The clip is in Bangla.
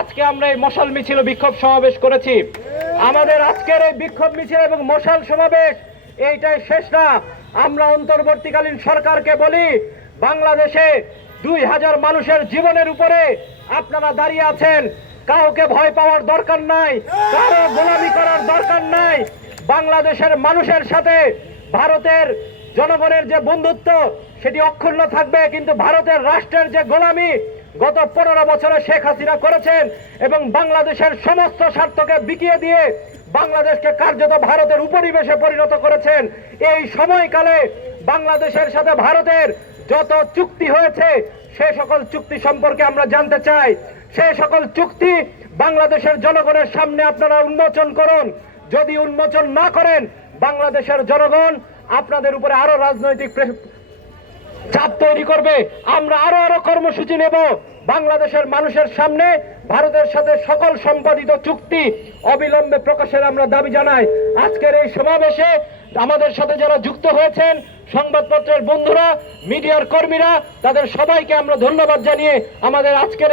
আজকে আমরা এই মশাল মিছিল বিক্ষোভ সমাবেশ করেছি। আমাদের আজকের এই বিক্ষোভ মিছিল এবং মশাল সমাবেশ এইটাই শেষ না। আমরা অন্তর্বর্তীকালীন সরকারকে বলি, বাংলাদেশে দুই হাজার মানুষের জীবনের উপরে আপনারা দাঁড়িয়ে আছেন। কাউকে ভয় পাওয়ার দরকার নাই, কারও গোলামি করার দরকার নাই। বাংলাদেশের মানুষের সাথে ভারতের জনগণের যে বন্ধুত্ব, সেটি অক্ষুণ্ণ থাকবে, কিন্তু ভারতের রাষ্ট্রের যে গোলামি গত পনেরো বছরে শেখ হাসিনা করেছেন এবং বাংলাদেশের সমস্ত স্বার্থকে বিকিয়ে দিয়ে বাংলাদেশকে কার্যত ভারতের উপনিবেশে পরিণত করেছেন। এই সময়কালে বাংলাদেশের সাথে ভারতের যত চুক্তি হয়েছে, সে সকল চুক্তি সম্পর্কে আমরা জানতে চাই। সে সকল চুক্তি বাংলাদেশের জনগণের সামনে আপনারা উন্মোচন করুন। যদি উন্মোচন না করেন, বাংলাদেশের জনগণ আপনাদের উপরে আরও রাজনৈতিক চাপ তৈরি করবে। আমরা আরও আরও কর্মসূচি নেব। বাংলাদেশের মানুষের সামনে, ভারতের সাথে সকল সম্পাদিত চুক্তি অবিলম্বে প্রকাশের আমরা দাবি জানাই। আজকের এই সমাবেশে আমাদের সাথে যারা যুক্ত হয়েছেন, সংবাদপত্রের বন্ধুরা, মিডিয়ার কর্মীরা, তাদের সবাইকে আমরা ধন্যবাদ জানিয়ে আমাদের আজকের